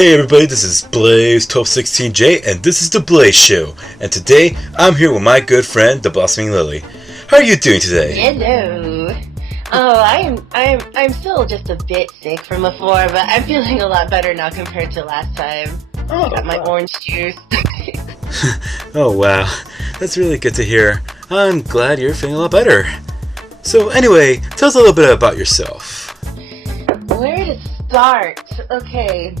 Hey everybody, this is Blaze1216J, and this is The Blaze Show. And today, I'm here with my good friend, TheBlossomingLily. How are you doing today? Hello. Oh, I'm still just a bit sick from before, but I'm feeling a lot better now compared to last time. I got my orange juice. Oh wow, that's really good to hear. I'm glad you're feeling a lot better. So anyway, tell us a little bit about yourself. Where to start? Okay.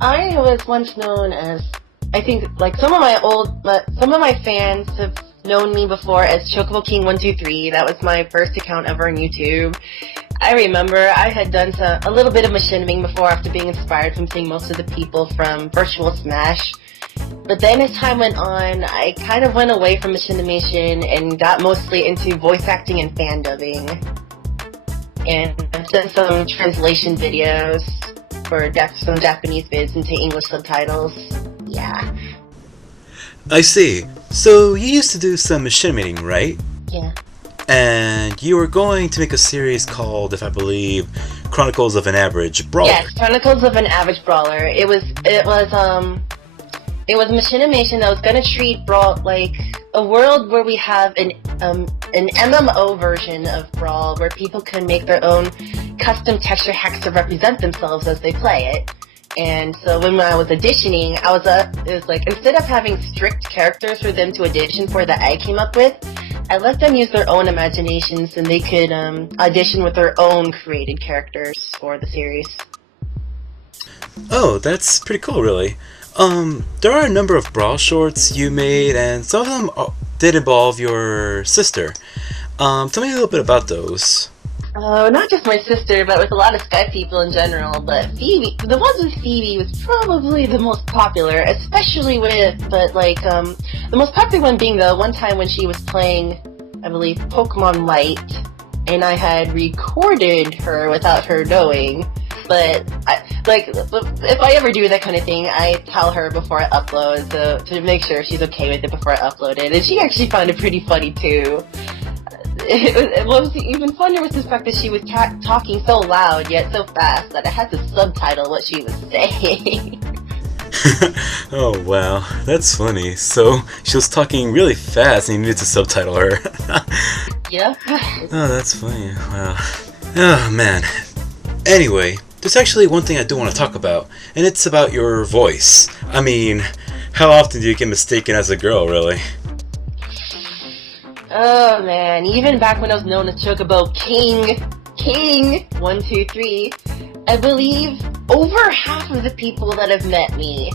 I was once known as, I think, like some of my fans have known me before as Chocobo King 123. That was my first account ever on YouTube. I remember I had done a little bit of machiniming before after being inspired from seeing most of the people from Virtual Smash. But then as time went on, I kind of went away from machinimation and got mostly into voice acting and fan dubbing. And I've done some translation videos for some Japanese vids into English subtitles. Yeah. I see. So you used to do some machinimating, right? Yeah. And you were going to make a series called, if I believe, Chronicles of an Average Brawler. Yes, Chronicles of an Average Brawler. It was machinimation that was gonna treat Brawl like a world where we have an MMO version of Brawl where people can make their own custom texture hacks to represent themselves as they play it. And so when I was auditioning, it was like, instead of having strict characters for them to audition for that I came up with, I let them use their own imaginations and they could audition with their own created characters for the series. Oh, that's pretty cool, really. There are a number of Brawl shorts you made, and some of them did involve your sister. Tell me a little bit about those. Oh, not just my sister, but with a lot of Skype people in general. But Phoebe, the ones with Phoebe was probably the most popular, especially the most popular one being the one time when she was playing, I believe, Pokemon Light, and I had recorded her without her knowing. But if I ever do that kind of thing, I tell her before I upload, so to make sure she's okay with it before I upload it. And she actually found it pretty funny too. What was even funnier was the fact that she was talking so loud yet so fast that I had to subtitle what she was saying. Oh wow, that's funny. So she was talking really fast and you needed to subtitle her. Yeah. Oh, that's funny. Wow. Oh man. Anyway, there's actually one thing I do want to talk about, and it's about your voice. I mean, how often do you get mistaken as a girl, really? Oh man, even back when I was known as Chocobo King 123, I believe over half of the people that have met me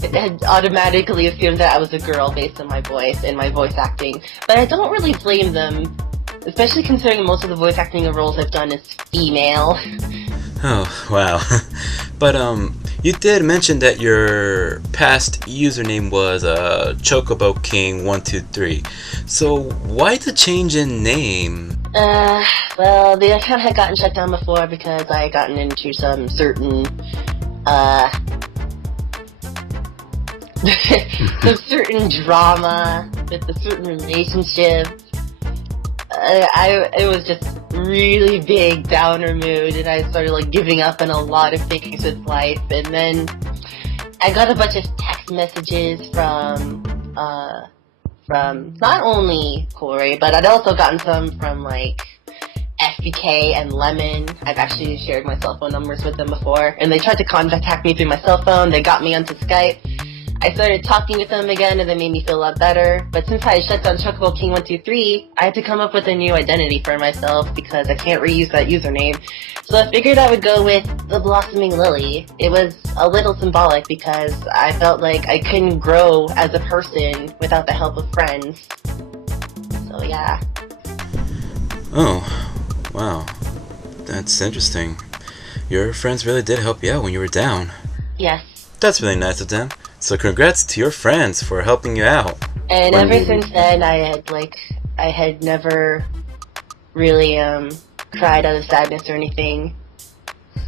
had automatically assumed that I was a girl based on my voice and my voice acting. But I don't really blame them, especially considering most of the voice acting roles I've done is female. Oh, wow. But, you did mention that your past username was, Chocobo King 123. So, why the change in name? Well, the account had gotten shut down before because I had gotten into some certain, drama with a certain relationship. It was just really big downer mood, and I started giving up on a lot of things with life. And then I got a bunch of text messages from not only Corey, but I'd also gotten some from FBK and Lemon. I've actually shared my cell phone numbers with them before, and they tried to contact me through my cell phone. They got me onto Skype. I started talking with them again, and they made me feel a lot better. But since I shut down Chocobo King 123, I had to come up with a new identity for myself because I can't reuse that username. So I figured I would go with TheBlossomingLily. It was a little symbolic because I felt like I couldn't grow as a person without the help of friends. So yeah. Oh, wow. That's interesting. Your friends really did help you out when you were down. Yes. That's really nice of them. So congrats to your friends for helping you out. And ever since then, I had never really cried out of sadness or anything.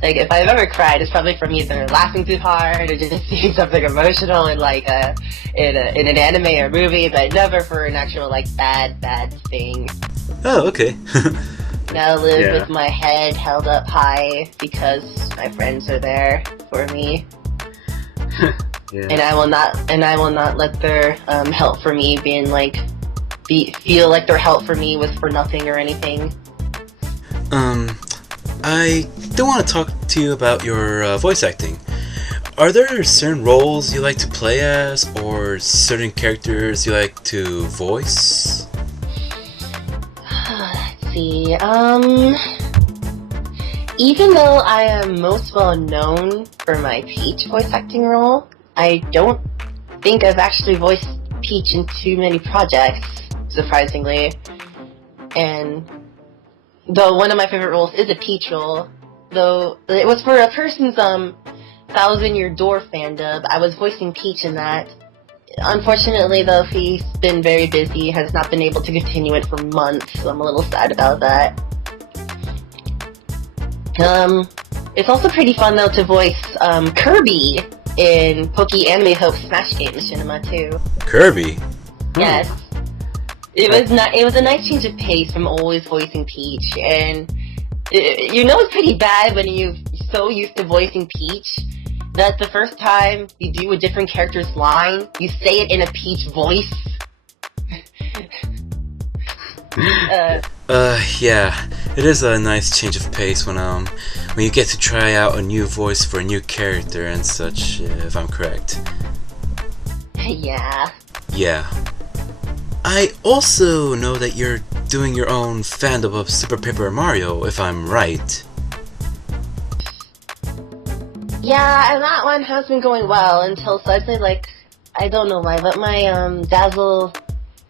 If I've ever cried, it's probably from either laughing too hard or just seeing something emotional in in an anime or movie, but never for an actual bad thing. Oh, okay. Now live Yeah. with my head held up high because my friends are there for me. Yeah. And I will not let their help for me being like feel like their help for me was for nothing or anything. I do want to talk to you about your voice acting. Are there certain roles you like to play as, or certain characters you like to voice? Let's see. Even though I am most well known for my Peach voice acting role, I don't think I've actually voiced Peach in too many projects, surprisingly. And though one of my favorite roles is a Peach role, though it was for a person's 1,000-Year Door fandom, I was voicing Peach in that. Unfortunately, though, he's been very busy, has not been able to continue it for months, so I'm a little sad about that. It's also pretty fun, though, to voice Kirby in Poke Anime Hope Smash Game Machinima, too. Kirby? Yes. It was a nice change of pace from always voicing Peach, and it's pretty bad when you're so used to voicing Peach that the first time you do a different character's line, you say it in a Peach voice. Yeah, it is a nice change of pace when you get to try out a new voice for a new character and such, if I'm correct. Yeah. Yeah. I also know that you're doing your own fandom of Super Paper Mario, if I'm right. Yeah, and that one has been going well until suddenly, I don't know why, but my Dazzle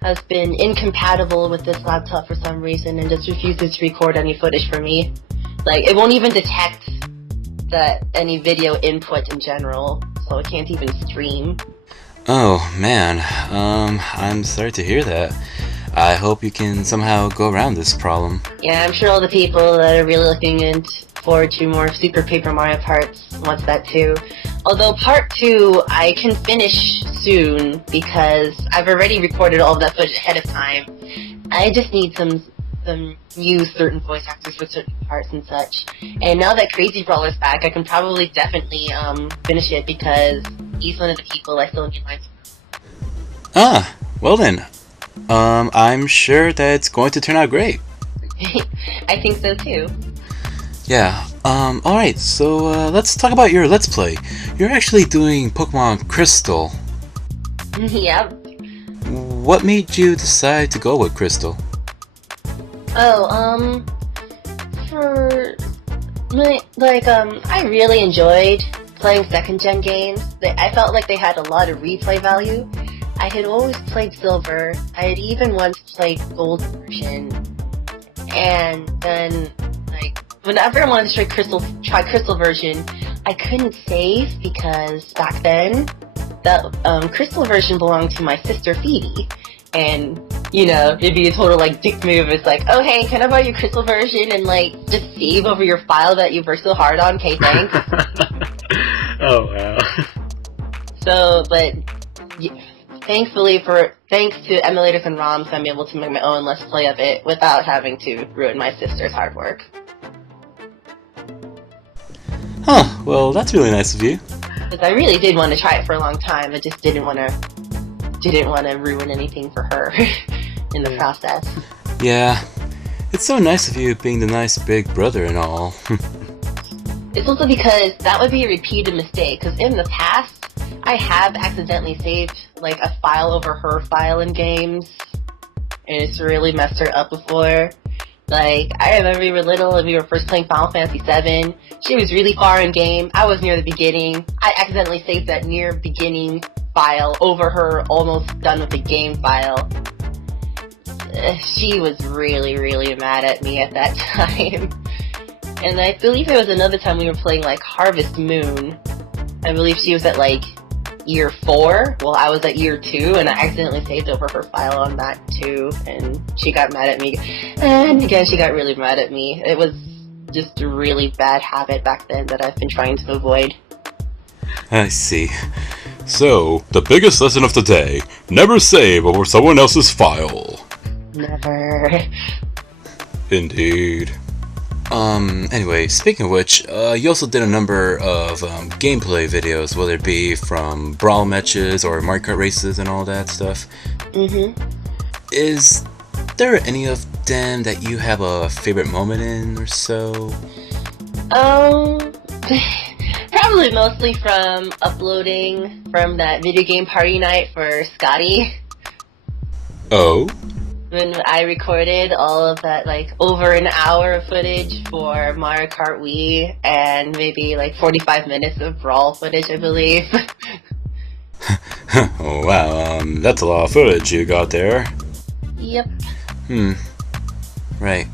has been incompatible with this laptop for some reason and just refuses to record any footage for me. It won't even detect any video input in general, so it can't even stream. Oh, man. I'm sorry to hear that. I hope you can somehow go around this problem. Yeah, I'm sure all the people that are really looking forward to more Super Paper Mario parts wants that too. Although Part 2 I can finish soon because I've already recorded all of that footage ahead of time. I just need some use certain voice actors for certain parts and such. And now that Crazy Brawler's back, I can probably definitely finish it because he's one of the people I still need lines for. Ah, well then. I'm sure that it's going to turn out great. I think so too. Yeah, alright, so let's talk about your Let's Play. You're actually doing Pokemon Crystal. Yep. What made you decide to go with Crystal? Oh, I really enjoyed playing second-gen games. I felt like they had a lot of replay value. I had always played Silver. I had even once played Gold version. And then, whenever I wanted to try Crystal version, I couldn't save because back then, the Crystal version belonged to my sister Phoebe. And, it'd be a total, dick move. It's oh, hey, can I buy your Crystal version and, just save over your file that you worked so hard on? Okay, thanks. Oh, wow. So, but, thanks to emulators and ROMs, I'm able to make my own Let's Play of it without having to ruin my sister's hard work. Huh, well, that's really nice of you. Because I really did want to try it for a long time, I just didn't want to ruin anything for her in the process. Yeah, it's so nice of you being the nice big brother and all. It's also because that would be a repeated mistake, because in the past, I have accidentally saved, a file over her file in games, and it's really messed her up before. I remember we were little and we were first playing Final Fantasy VII. She was really far in game. I was near the beginning. I accidentally saved that near beginning file over her almost done with the game file. She was really, really mad at me at that time. And I believe there was another time we were playing, Harvest Moon. I believe she was at, year 4. Well, I was at year 2, and I accidentally saved over her file on that, too. And she got mad at me. And again, she got really mad at me. It was just a really bad habit back then that I've been trying to avoid. I see. So, the biggest lesson of the day, never save over someone else's file. Never. Indeed. Anyway, speaking of which, you also did a number of gameplay videos, whether it be from brawl matches or Mario Kart races and all that stuff. Mm-hmm. Is there any of them that you have a favorite moment in or so? Probably mostly from uploading from that video game party night for Scotty. Oh? When I recorded all of that, like, over an hour of footage for Mario Kart Wii and maybe, like, 45 minutes of Brawl footage, I believe. Oh, wow, that's a lot of footage you got there. Yep. Right.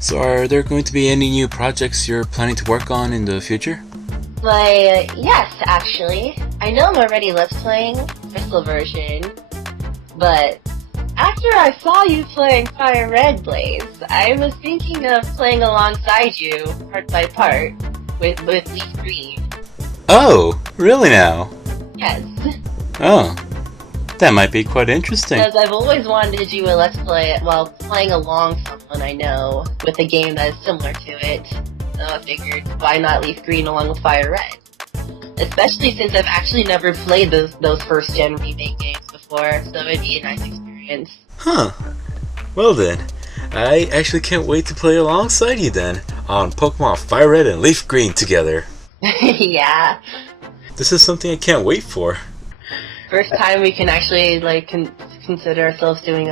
So are there going to be any new projects you're planning to work on in the future? Yes, actually. I know I'm already Let's Playing Crystal version, but after I saw you playing Fire Red Blaze, I was thinking of playing alongside you, part by part, with Leaf Green. Oh, really now? Yes. Oh, that might be quite interesting. Because I've always wanted to do a Let's Play while playing along someone I know with a game that is similar to it. So I figured, why not Leaf Green along with Fire Red? Especially since I've actually never played those first-gen remake games before, so it'd be a nice experience. Huh. Well then, I actually can't wait to play alongside you then, on Pokemon Fire Red and Leaf Green together. Yeah. This is something I can't wait for. First time we can actually, like, consider ourselves doing,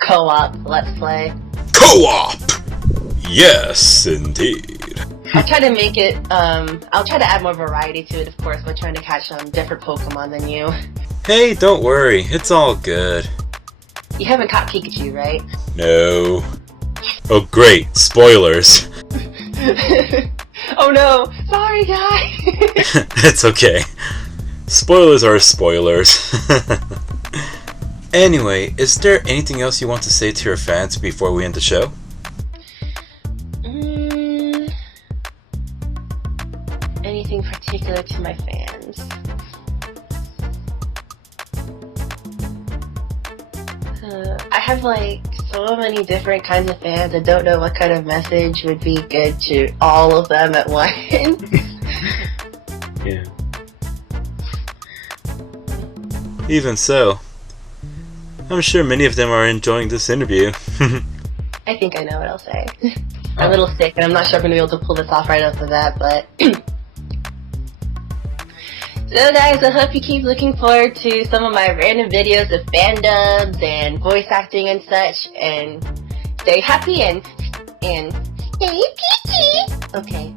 co-op Let's Play. Co-op! Yes, indeed. I'll try to make it, I'll try to add more variety to it, of course, by trying to catch, different Pokemon than you. Hey, don't worry, it's all good. You haven't caught Pikachu, right? No. Oh great, spoilers. Oh no, sorry guys! It's okay. Spoilers are spoilers. Anyway, is there anything else you want to say to your fans before we end the show? Anything particular to my fans? I have like so many different kinds of fans. I don't know what kind of message would be good to all of them at once. Yeah. Even so, I'm sure many of them are enjoying this interview. I think I know what I'll say. I'm a little sick and I'm not sure I'm going to be able to pull this off right off the bat, but... So guys, I hope you keep looking forward to some of my random videos of fandubs and voice acting and such, and stay happy and stay peachy! Okay.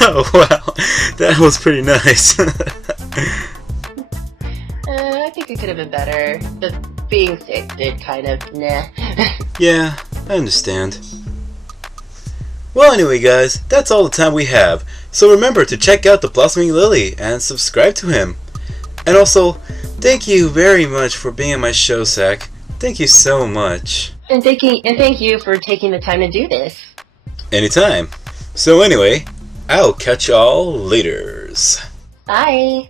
Oh wow, that was pretty nice. I think it could have been better. Just being sick did kind of nah. Yeah, I understand. Well anyway guys, that's all the time we have. So remember to check out TheBlossomingLily and subscribe to him. And also, thank you very much for being on my show, Zach. Thank you so much. And thank you for taking the time to do this. Anytime. So anyway, I'll catch y'all laters. Bye.